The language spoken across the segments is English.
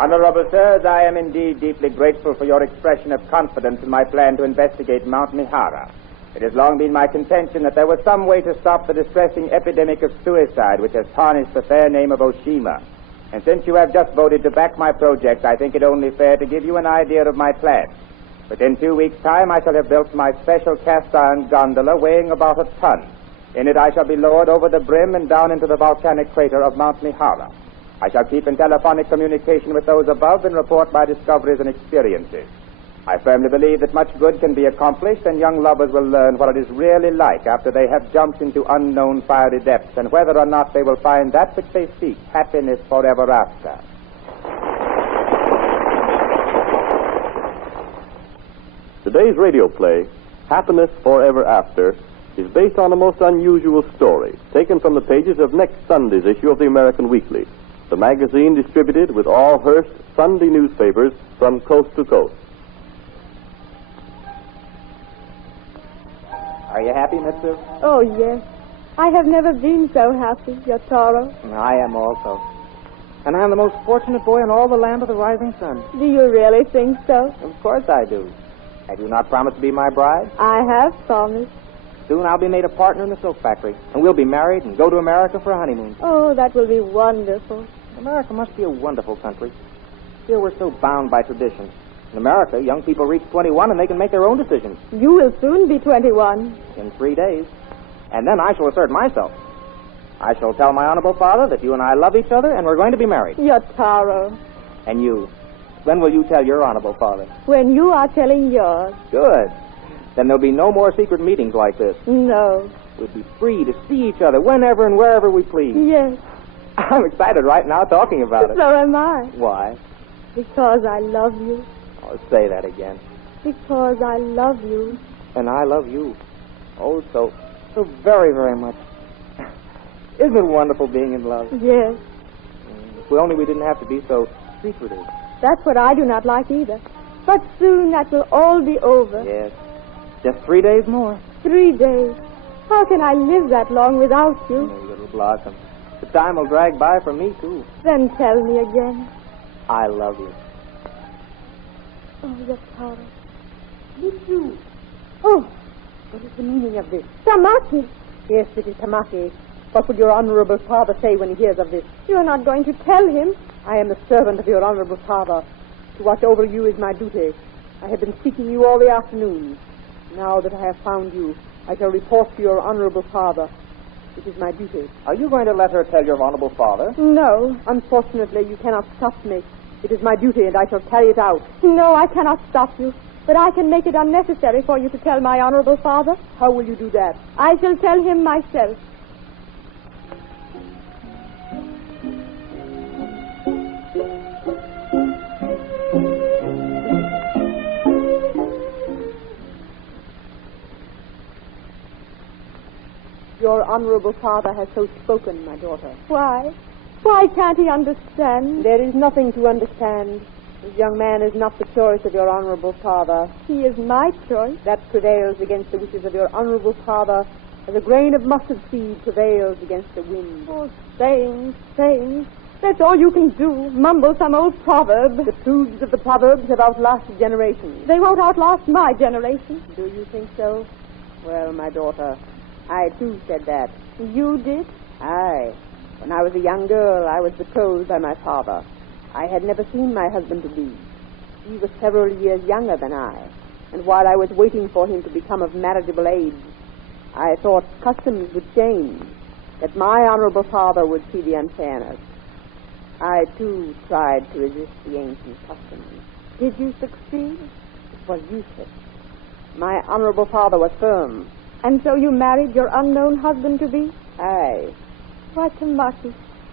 Honorable sirs, I am indeed deeply grateful for your expression of confidence in my plan to investigate Mount Mihara. It has long been my contention that there was some way to stop the distressing epidemic of suicide which has tarnished the fair name of Oshima. And since you have just voted to back my project, I think it only fair to give you an idea of my plan. Within 2 weeks' time, I shall have built my special cast-iron gondola weighing about a ton. In it, I shall be lowered over the brim and down into the volcanic crater of Mount Mihara. I shall keep in telephonic communication with those above and report my discoveries and experiences. I firmly believe that much good can be accomplished, and young lovers will learn what it is really like after they have jumped into unknown fiery depths, and whether or not they will find that which they seek, happiness forever after. Today's radio play, Happiness Forever After, is based on a most unusual story taken from the pages of next Sunday's issue of the American Weekly, the magazine distributed with all Hearst Sunday newspapers from coast to coast. Are you happy, Mitsu? Oh, yes. I have never been so happy, Yotaro. I am also. And I am the most fortunate boy in all the land of the rising sun. Do you really think so? Of course I do. Have you not promised to be my bride? I have promised. Soon I'll be made a partner in the silk factory, and we'll be married and go to America for a honeymoon. Oh, that will be wonderful. America must be a wonderful country. Here we're so bound by tradition. In America, young people reach 21 and they can make their own decisions. You will soon be 21. In 3 days. And then I shall assert myself. I shall tell my honorable father that you and I love each other and we're going to be married. Yotaro. And you? When will you tell your honorable father? When you are telling yours. Good. Then there'll be no more secret meetings like this. No. We'll be free to see each other whenever and wherever we please. Yes. I'm excited right now talking about it. So am I. Why? Because I love you. Oh, say that again. Because I love you. And I love you. Oh, so very, very much. Isn't it wonderful being in love? Yes. If only we didn't have to be so secretive. That's what I do not like either. But soon that will all be over. Yes. Just 3 days more. 3 days. How can I live that long without you? Oh, little Blossom. The time will drag by for me, too. Then tell me again. I love you. Oh, Yotaro. Mitsu. Oh, What is the meaning of this? Tamaki. Yes, it is Tamaki. What would your honorable father say when he hears of this? You are not going to tell him. I am the servant of your honorable father. To watch over you is my duty. I have been seeking you all the afternoon. Now that I have found you, I shall report to your honorable father. It is my duty. Are you going to let her tell your honorable father? No. Unfortunately, you cannot stop me. It is my duty, and I shall carry it out. No, I cannot stop you. But I can make it unnecessary for you to tell my honorable father. How will you do that? I shall tell him myself. Your honorable father has so spoken, my daughter. Why? Why can't he understand? There is nothing to understand. This young man is not the choice of your honorable father. He is my choice. That prevails against the wishes of your honorable father as a grain of mustard seed prevails against the wind. Oh, sayings. That's all you can do. Mumble some old proverb. The truths of the proverbs have outlasted generations. They won't outlast my generation. Do you think so? Well, my daughter, I too said that. You did? Aye. When I was a young girl, I was betrothed by my father. I had never seen my husband-to-be. He was several years younger than I, and while I was waiting for him to become of marriageable age, I thought customs would change, that my honorable father would see the unfairness. I, too, tried to resist the ancient customs. Did you succeed? It was useless. My honorable father was firm. And so you married your unknown husband-to-be? Aye. Why, Tamaki,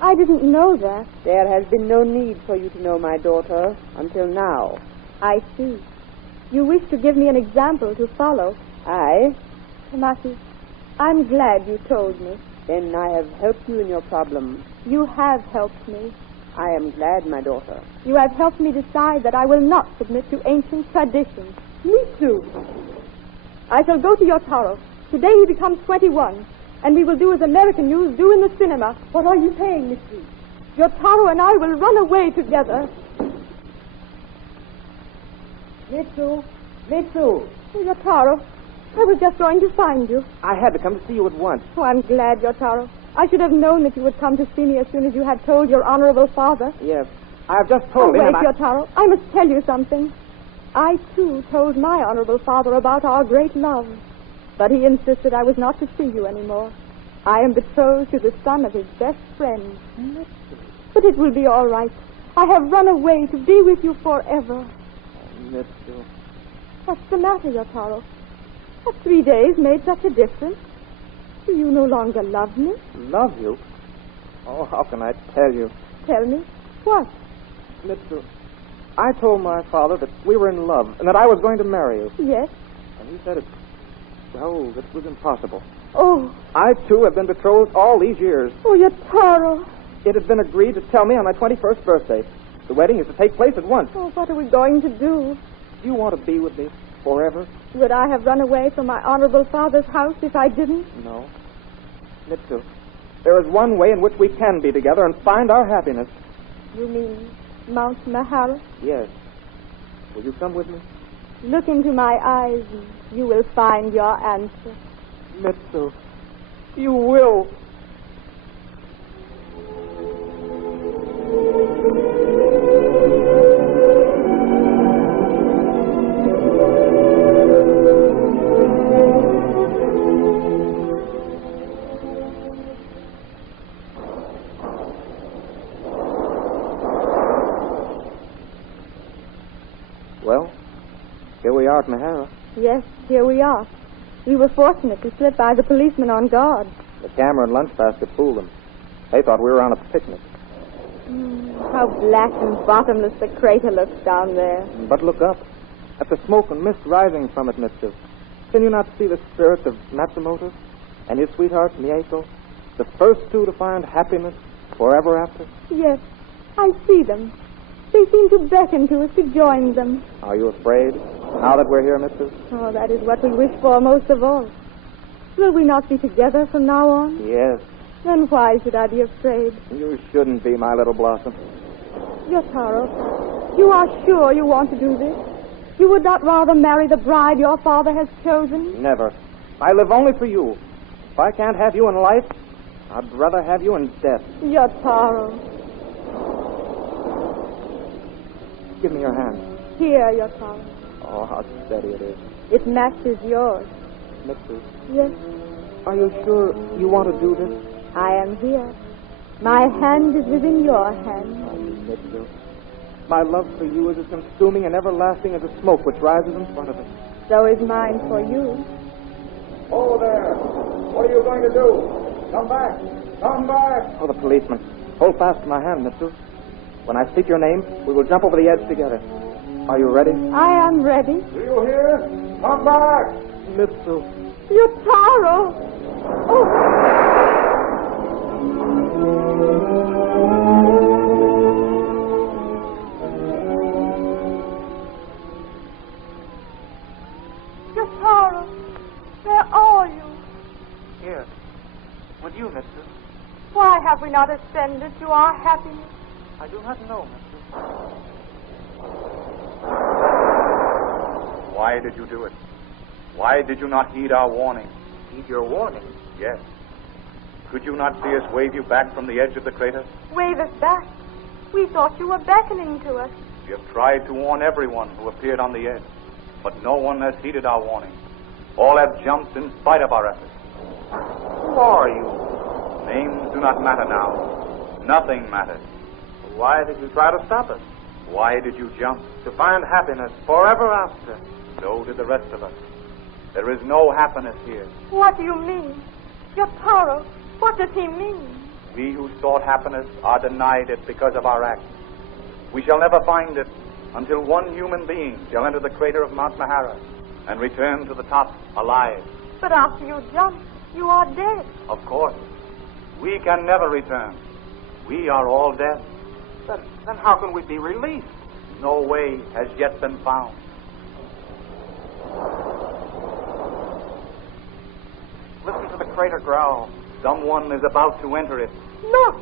I didn't know that. There has been no need for you to know, my daughter, until now. I see. You wish to give me an example to follow. Aye. Tamaki, I'm glad you told me. Then I have helped you in your problem. You have helped me. I am glad, my daughter. You have helped me decide that I will not submit to ancient traditions. Me too. I shall go to Yotaro. Today he becomes 21, and we will do as American youths do in the cinema. What are you saying, Miss Reed? Yotaro and I will run away together. Mitsu! Mitsu! Yotaro, I was just going to find you. I had to come to see you at once. Oh, I'm glad, Yotaro. I should have known that you would come to see me as soon as you had told your honorable father. Yes. I've just told him. Wait, Yotaro. I must tell you something. I, too, told my honorable father about our great love. But he insisted I was not to see you anymore. I am betrothed to the son of his best friend. But it will be all right. I have run away to be with you forever. Mitsu. What's the matter, Yotaro? Have 3 days made such a difference? Do you no longer love me? Love you? Oh, how can I tell you? Tell me. What? Mitsu, I told my father that we were in love and that I was going to marry you. Yes. And he said it was impossible. Oh. I, too, have been betrothed all these years. Oh, Yotaro. It had been agreed to tell me on my 21st birthday. The wedding is to take place at once. Oh, what are we going to do? Do you want to be with me forever? Would I have run away from my honorable father's house if I didn't? No. Mitsu, there is one way in which we can be together and find our happiness. You mean Mount Mahara? Yes. Will you come with me? Look into my eyes and you will find your answer. Mitsu, you will. Well, here we are at Mahara. Yes, here we are. We were fortunate to slip by the policeman on guard. The camera and lunch basket fooled them. They thought we were on a picnic. How black and bottomless the crater looks down there. But look up. At the smoke and mist rising from it, Mitsu. Can you not see the spirits of Matsumoto and his sweetheart, Mieko? The first two to find happiness forever after? Yes, I see them. They seem to beckon to us to join them. Are you afraid, now that we're here, Mitsu? Oh, that is what we wish for most of all. Will we not be together from now on? Yes. Then why should I be afraid? You shouldn't be, my little blossom. Yotaro, you are sure you want to do this? You would not rather marry the bride your father has chosen? Never. I live only for you. If I can't have you in life, I'd rather have you in death. Yotaro. Give me your hand. Here, Yotaro. Oh, how steady it is. It matches yours. Mitsu, Yes, are you sure you want to do this? I am here. My hand is within your hand. Oh, Mitsu. My love for you is as consuming and everlasting as the smoke which rises in front of it. So is mine for you. Oh, there. What are you going to do? Come back. Come back. Oh, the policeman. Hold fast to my hand, Mitsu. When I speak your name, we will jump over the edge together. Are you ready? I am ready. Do you hear? Come back. Mitsu. Yotaro! Oh! Yotaro, where are you? Here. With you, Mitsu. Why have we not ascended to our happiness? I do not know, Mitsu. Why did you do it? Why did you not heed our warning? Heed your warning. Yes. Could you not see us wave you back from the edge of the crater? Wave us back. We thought you were beckoning to us. We have tried to warn everyone who appeared on the edge, but no one has heeded our warning. All have jumped in spite of our efforts. Who are you? Names do not matter now. Nothing matters. Why did you try to stop us? Why did you jump? To find happiness forever after. So did the rest of us. There is no happiness here. What do you mean? Yotaro, what does he mean? We who sought happiness are denied it because of our acts. We shall never find it until one human being shall enter the crater of Mount Mahara and return to the top alive. But after you jump, you are dead. Of course. We can never return. We are all dead. Then how can we be released? No way has yet been found. Listen to the crater growl. Someone is about to enter it. Look!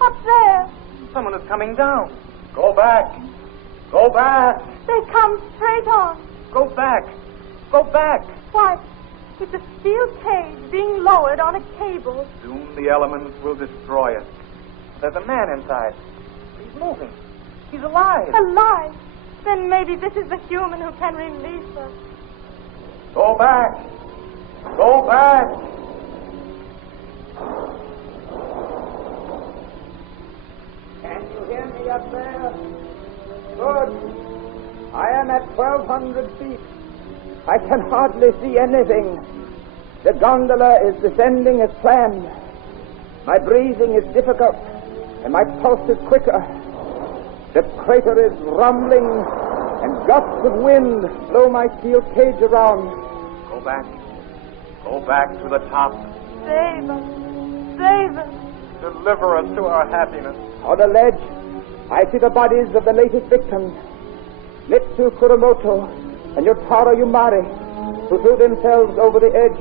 Up there! Someone is coming down. Go back. Go back! They come straight on. Go back! Go back! Why, it's a steel cage being lowered on a cable. Soon the elements will destroy it. There's a man inside. He's moving. He's alive. Alive? Then maybe this is the human who can release us. Go back! Go back! Can you hear me up there? Good. I am at 1,200 feet. I can hardly see anything. The gondola is descending as planned. My breathing is difficult, and my pulse is quicker. The crater is rumbling, and gusts of wind blow my steel cage around. Go back. Go back to the top. Save us. Save us. Deliver us to our happiness. On the ledge, I see the bodies of the latest victims. Mitsu Kuromoto and Yotaro Yumari, who threw themselves over the edge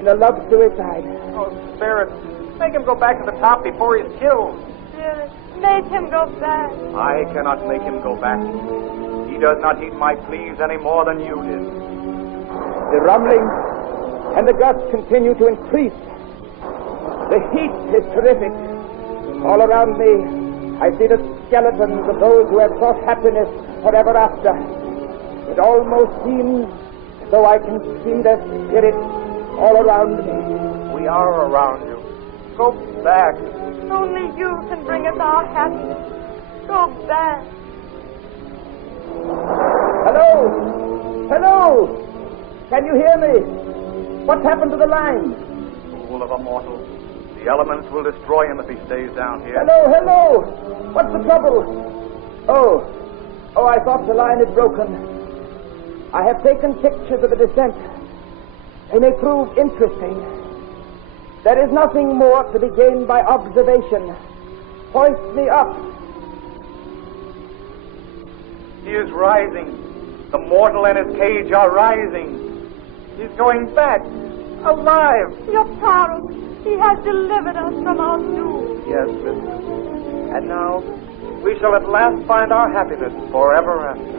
in a love suicide. Oh, Spirit, make him go back to the top before he's killed. Spirit, make him go back. I cannot make him go back. He does not heed my pleas any more than you did. The rumbling and the gusts continue to increase. The heat is terrific. All around me, I see the skeletons of those who have sought happiness forever after. It almost seems as though I can see their spirits all around me. We are around you. Go back. Only you can bring us our happiness. Go back. Hello? Hello? Can you hear me? What's happened to the line? Fool of a mortal. The elements will destroy him if he stays down here. Hello, hello! What's the trouble? Oh, I thought the line had broken. I have taken pictures of the descent. They may prove interesting. There is nothing more to be gained by observation. Hoist me up. He is rising. The mortal and his cage are rising. He's going back. Alive. Yotaro, he has delivered us from our doom. Yes, mistress. And now we shall at last find our happiness forever after.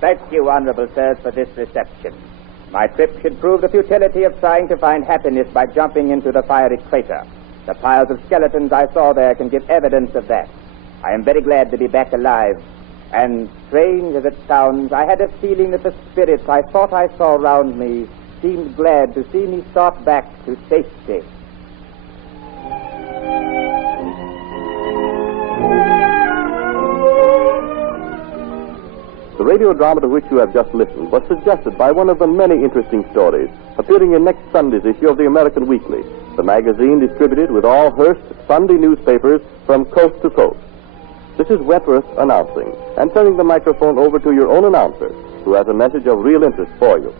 Thank you, honorable sirs, for this reception. My trip should prove the futility of trying to find happiness by jumping into the fiery crater. The piles of skeletons I saw there can give evidence of that. I am very glad to be back alive. And strange as it sounds, I had a feeling that the spirits I thought I saw around me seemed glad to see me start back to safety. The radio drama to which you have just listened was suggested by one of the many interesting stories appearing in next Sunday's issue of the American Weekly, the magazine distributed with all Hearst Sunday newspapers from coast to coast. This is Wentworth announcing and turning the microphone over to your own announcer, who has a message of real interest for you.